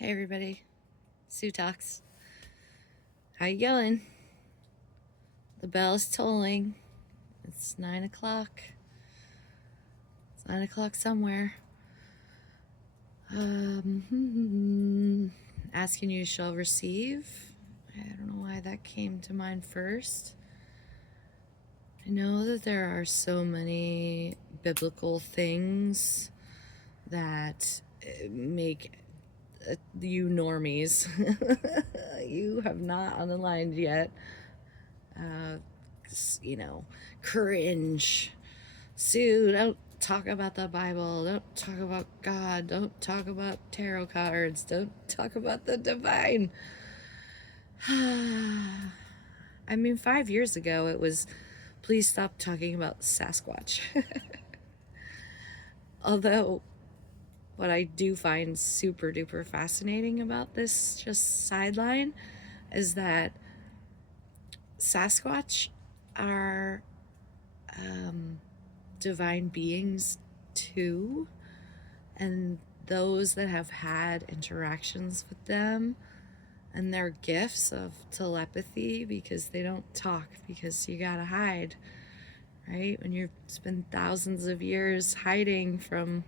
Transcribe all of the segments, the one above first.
Hey everybody, Sue talks. How you going? The bell is tolling. It's 9 o'clock. It's 9 o'clock somewhere. Asking you shall receive. I don't know why that came to mind first. I know that there are so many biblical things that make you normies, you have not unaligned yet, cringe. Sue, don't talk about the Bible. Don't talk about God. Don't talk about tarot cards. Don't talk about the divine. I mean, 5 years ago, it was, please stop talking about Sasquatch. Although, what I do find super duper fascinating about this just sideline is that Sasquatch are divine beings too, and those that have had interactions with them and their gifts of telepathy, because they don't talk because you gotta hide, right? When you've spent thousands of years hiding from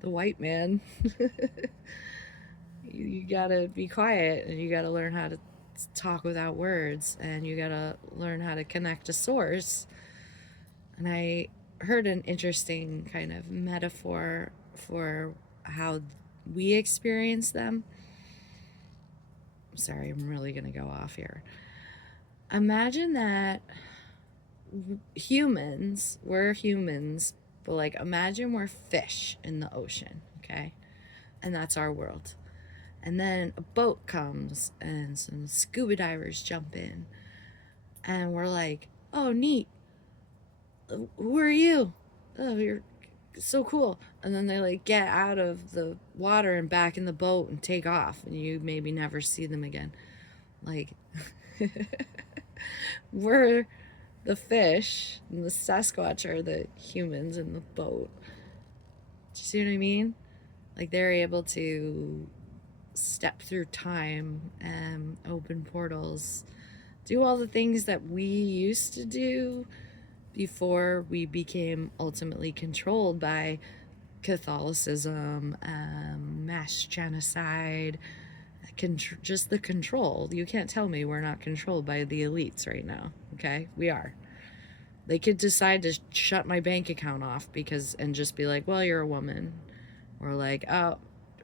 the white man, you gotta be quiet and you gotta learn how to talk without words, and you gotta learn how to connect to source. And I heard an interesting kind of metaphor for how we experience them. Sorry, I'm really gonna go off here. Imagine that we're humans, but like imagine we're fish in the ocean, okay? And that's our world. And then a boat comes and some scuba divers jump in, and we're like, oh, neat. Who are you? Oh, you're so cool. And then they like get out of the water and back in the boat and take off, and you maybe never see them again. Like, we're the fish, and the Sasquatch are the humans in the boat. Do you see what I mean? Like, they're able to step through time and open portals, do all the things that we used to do before we became ultimately controlled by Catholicism, mass genocide, just the control. You can't tell me we're not controlled by the elites right now, okay? We are. They could decide to shut my bank account off and just be like, well, you're a woman. Or like, oh,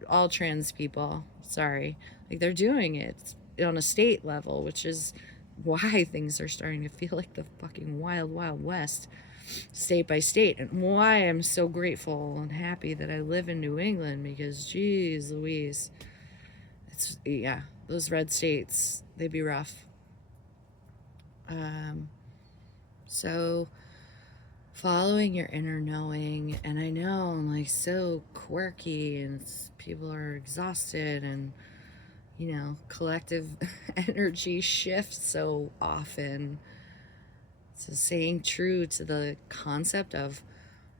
all trans people, sorry. Like, they're doing it on a state level, which is why things are starting to feel like the fucking wild, wild west, state by state, and why I'm so grateful and happy that I live in New England, because geez Louise, those red states, they'd be rough. So following your inner knowing, and I know I'm like so quirky and people are exhausted, and collective energy shifts so often. So staying true to the concept of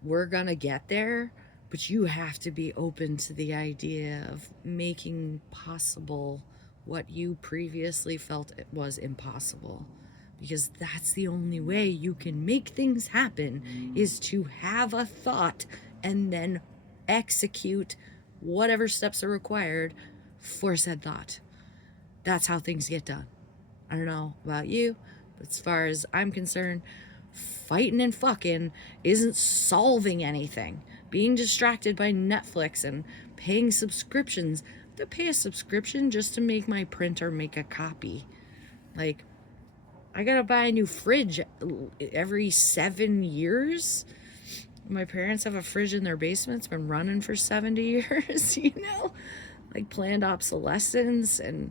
we're gonna get there, but you have to be open to the idea of making possible what you previously felt it was impossible. Because that's the only way you can make things happen, is to have a thought and then execute whatever steps are required for said thought. That's how things get done. I don't know about you, but as far as I'm concerned, fighting and fucking isn't solving anything. Being distracted by Netflix and paying subscriptions. I have to pay a subscription just to make my printer make a copy. Like, I gotta buy a new fridge every 7 years. My parents have a fridge in their basement. It's been running for 70 years, like planned obsolescence. And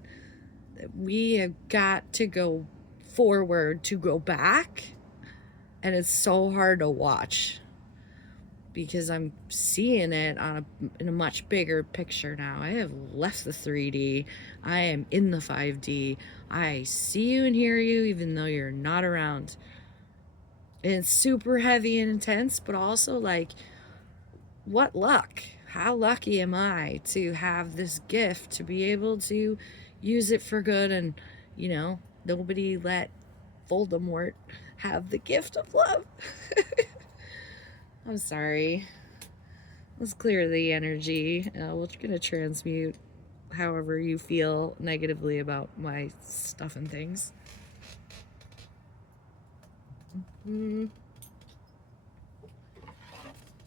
we have got to go forward to go back. And it's so hard to watch because I'm seeing it in a much bigger picture now. I have left the 3D. I am in the 5D. I see you and hear you even though you're not around. And it's super heavy and intense, but also like, what luck. how lucky am I to have this gift to be able to use it for good? And, nobody let Voldemort have the gift of love. I'm sorry. Let's clear the energy. We're going to transmute however you feel negatively about my stuff and things.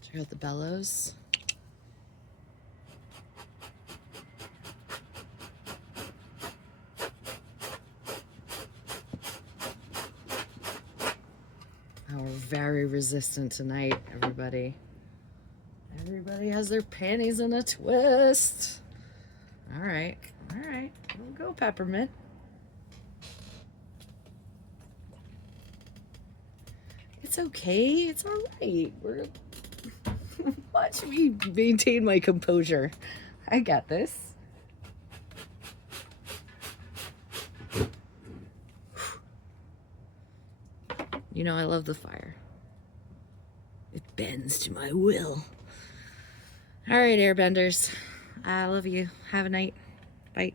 Check out the bellows. Oh, we're very resistant tonight, everybody. Everybody has their panties in a twist. All right. We'll go, Peppermint. It's okay. It's all right. Watch me maintain my composure. I got this. I love the fire. It bends to my will. All right, airbenders. I love you. Have a night. Bye.